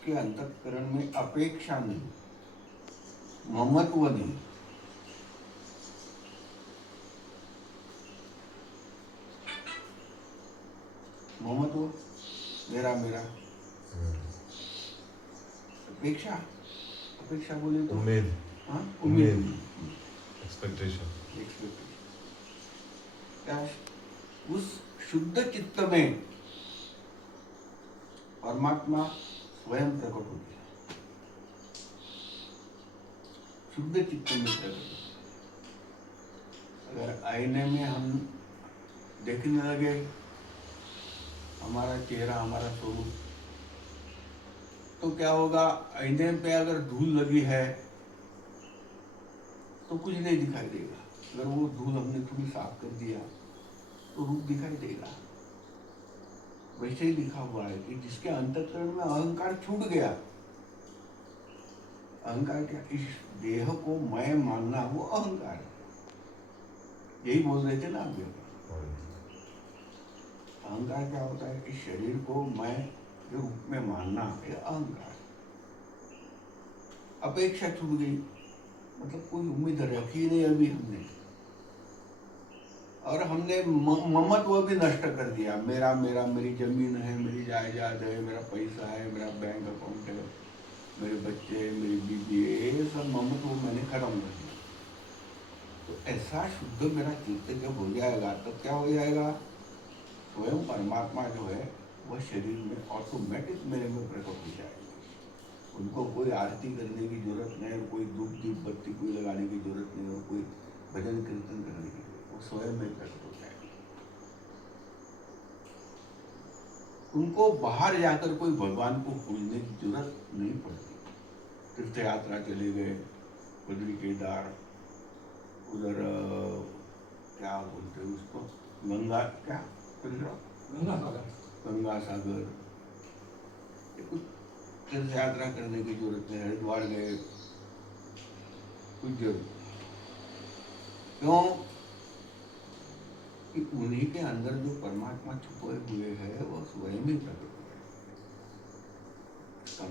उसके अंतःकरण में अपेक्षा नहीं, ममत्व नहीं, ममत्व मेरा मेरा, अपेक्षा, अपेक्षा बोले तो उम्मीद, हाँ उम्मीद, उम्मीद, एक्सपेक्टेशन। क्या उस शुद्ध चित्त में परमात्मा स्वयं प्रकट होती है, शुद्ध चित्त में प्रकट होती है। अगर आईने में हम देखने लगे हमारा चेहरा, हमारा स्वरूप, तो क्या होगा? आईने पे अगर धूल लगी है तो कुछ नहीं दिखाई देगा। अगर वो धूल हमने थोड़ी साफ कर दिया तो रूप दिखाई देगा। वैसे ही लिखा हुआ है कि जिसके अंतःकरण में अहंकार छूट गया, अहंकार क्या? इस देह को मैं मानना, वो अहंकार है। यही बोल रहे थे ना अभी। अहंकार क्या होता है? इस शरीर को मैं के रूप में मानना, ये अहंकार। अपेक्षा छूट गई, मतलब कोई उम्मीद रखी नहीं अभी हमने, और हमने ममत्व भी नष्ट कर दिया। मेरा मेरा, मेरी जमीन है, मेरी जायदाद है, मेरा पैसा है, मेरा बैंक अकाउंट है, मेरे बच्चे, मेरी बीवी, ये सब ममत्व मैंने खत्म कर दिया। तो ऐसा शुद्ध मेरा चित्त जब हो जाएगा तब क्या हो जाएगा? स्वयं परमात्मा जो है वह शरीर में ऑटोमेटिक मेरे में प्रकट हो जाएगी। उनको कोई आरती करने की जरूरत नहीं, कोई धूप दीप बत्ती कोई लगाने की जरूरत नहीं, और कोई भजन कीर्तन करने की, वो स्वयं में प्रकट हो जाएगी। उनको बाहर जाकर कोई भगवान को खोजने की जरूरत नहीं पड़ती। तीर्थ यात्रा चले गए, बद्री केदार, उधर क्या बोलते हैं उसको, गंगा, क्या गंगा सागर, कुछ तीर्थ यात्रा करने की जरूरत नहीं। हरिद्वार गए, कुछ जरूरत। क्यों? कि उन्हीं के अंदर जो परमात्मा छुपे हुए है वो स्वयं ही प्रकट हो गए। इसका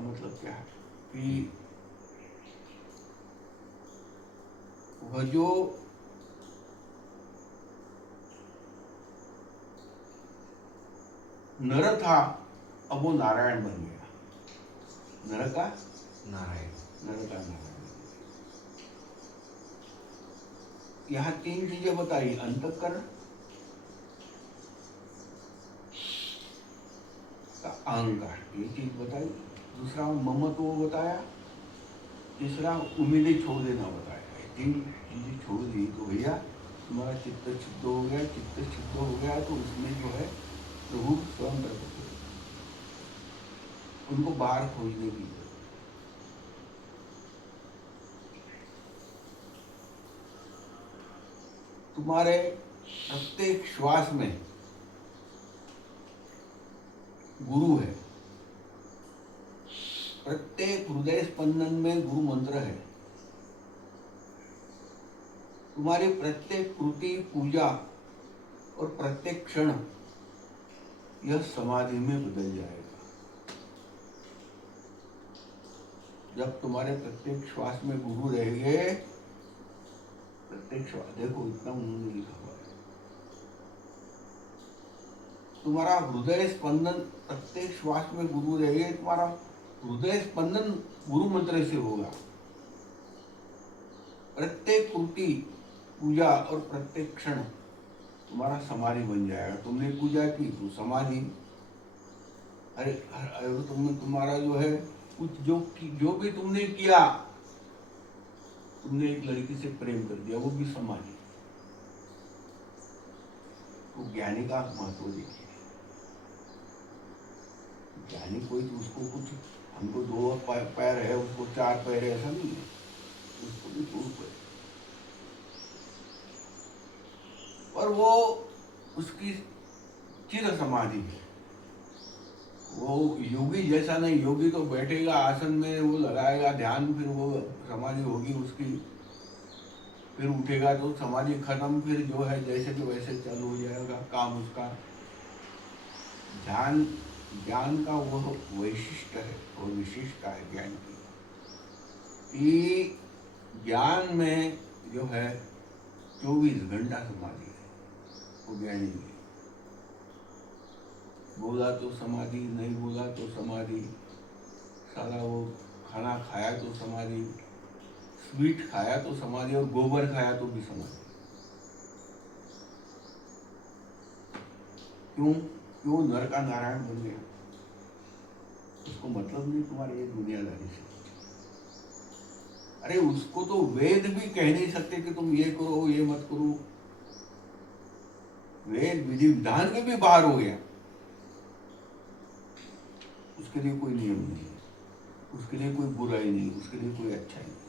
मतलब क्या है? कि वह जो नर था अब वो नारायण बन गया। नर का नारायण, नर का नारायण। यहाँ तीन चीजें बताई, अंतःकरण का अहंकार, ये चीज बताई। दूसरा ममत्व बताया, तीसरा उम्मीदें छोड़ देना बताया। तीन चीजें छोड़ दी तो भैया तुम्हारा चित्त शुद्ध हो गया। चित्त शुद्ध हो गया तो उसमें जो है प्रभु स्वयं प्रकट हो, उनको बाहर खोजने की जरूरत। तुम्हारे प्रत्येक श्वास में गुरु है, प्रत्येक हृदय स्पंदन में गुरु मंत्र है। तुम्हारी प्रत्येक कृति, पूजा और प्रत्येक क्षण यह समाधि में बदल जाएगा। जब तुम्हारे प्रत्येक श्वास में गुरु रहेंगे, प्रत्येक श्वास, देखो इतना उन्होंने लिखा हुआ है, तुम्हारा हृदय स्पंदन प्रत्येक श्वास में गुरु रहेंगे, तुम्हारा हृदय स्पंदन गुरु मंत्र से होगा। प्रत्येक कृति, पूजा और प्रत्येक क्षण तुम्हारा समाधि बन जाएगा। तुमने पूजा की तो समाधि। अरे तुमने, तुम्हारा जो है कुछ जो भी तुमने किया, तुमने एक लड़की से प्रेम कर दिया, वो भी समाधि। तो ज्ञानी का महत्व देखिए। ज्ञानी कोई तो उसको कुछ, हमको दो पैर है उसको चार पैर है, ऐसा नहीं है, उसको भी दो पैर, और वो उसकी चिर समाधि है। वो योगी जैसा नहीं, योगी तो बैठेगा आसन में, वो लगाएगा ध्यान, फिर वो समाधि होगी उसकी, फिर उठेगा तो समाधि खत्म, फिर जो है जैसे कि वैसे चालू हो जाएगा काम उसका। ज्ञान ज्ञान का वह वैशिष्ट है, वो विशिष्टता है ज्ञान की कि ज्ञान में जो है 24 घंटा समाधि है, वो ज्ञानी में बोला तो समाधि, नहीं बोला तो समाधि, साला वो खाना खाया तो समाधि, स्वीट खाया तो समाधि और गोबर खाया तो भी समाधि। क्यों? क्यों नर का नारायण बन गया? उसको मतलब नहीं तुम्हारी ये दुनियादारी से। अरे उसको तो वेद भी कह नहीं सकते कि तुम ये करो ये मत करो। वेद विधि विधान के भी बाहर हो गया। उसके लिए कोई नियम नहीं, उसके लिए कोई बुराई नहीं, उसके लिए कोई अच्छाई नहीं।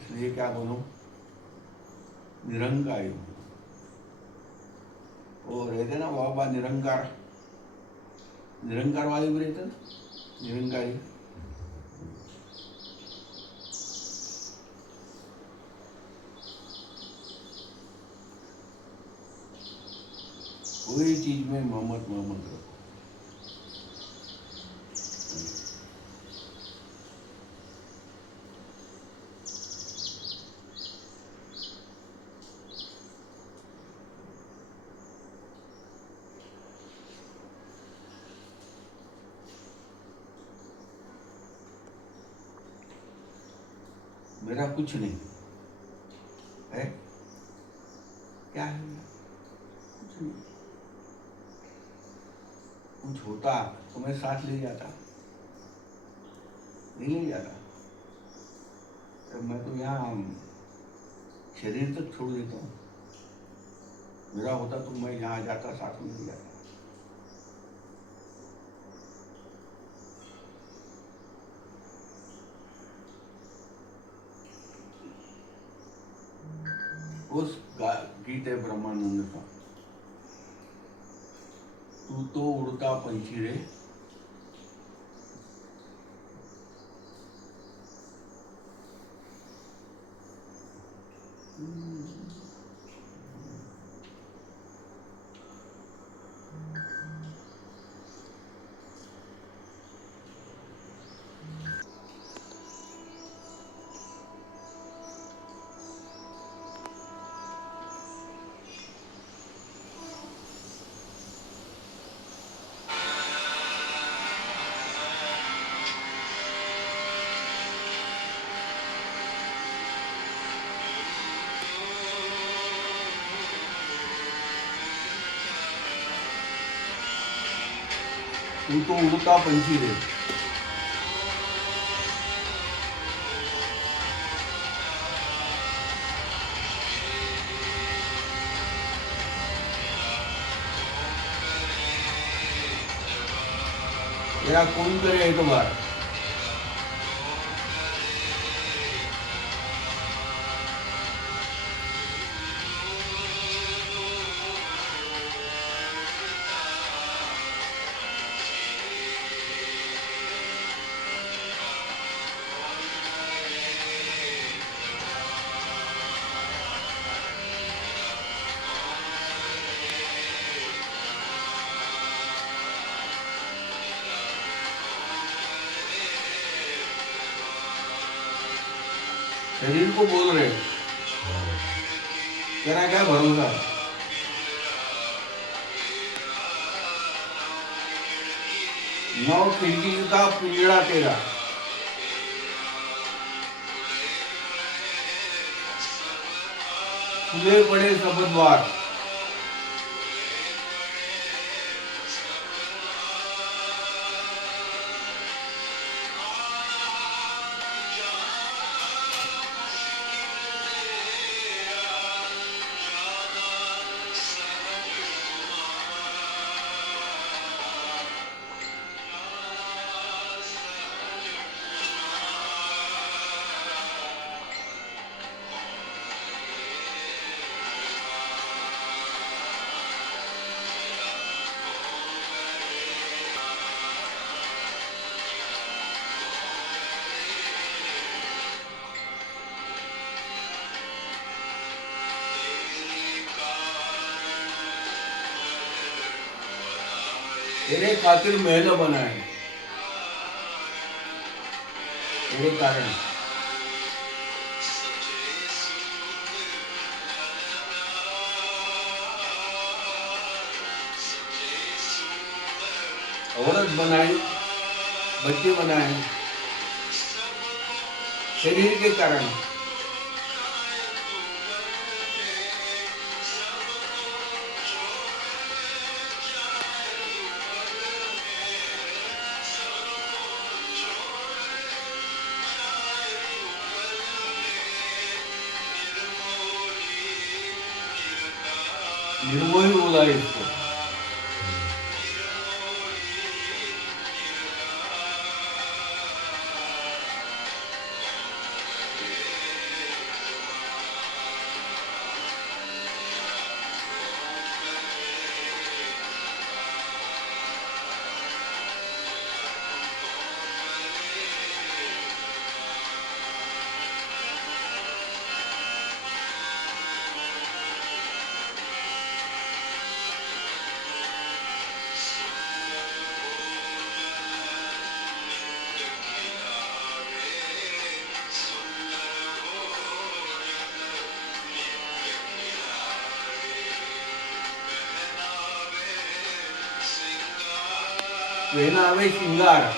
इसलिए क्या बोलो, निरंकारी हो। वो रहते ना बाबा निरंकार, निरंकार वाले भी रहते ना निरंकारी। कोई चीज में मोहम्मद मोहम्मद रखो। मेरा कुछ नहीं है, क्या है मेरा? कुछ नहीं। कुछ होता तो मैं साथ ले जाता, नहीं ले जाता। तो मैं तो यहाँ शरीर तक छोड़ देता हूँ। मेरा होता तो मैं यहाँ जाता, साथ में ले जाता। उस गीत है ब्रह्मानंद का, तू तो उड़ता पंछी रे, तू तो उड़ता पंछी रे। तेरा कौन करे एक बार? शरीर को बोल रहे, तेरा क्या भरोसा? नौ खिड़की का पिंजड़ा तेरा, खुले पड़े सब द्वार, तेरे खातिर महल बनाए, तेरे कारण। औरत बनाई, बच्चे बनाए, शरीर के कारण। निर्मोही बोला है इसको। पहनावे श्रृंगार,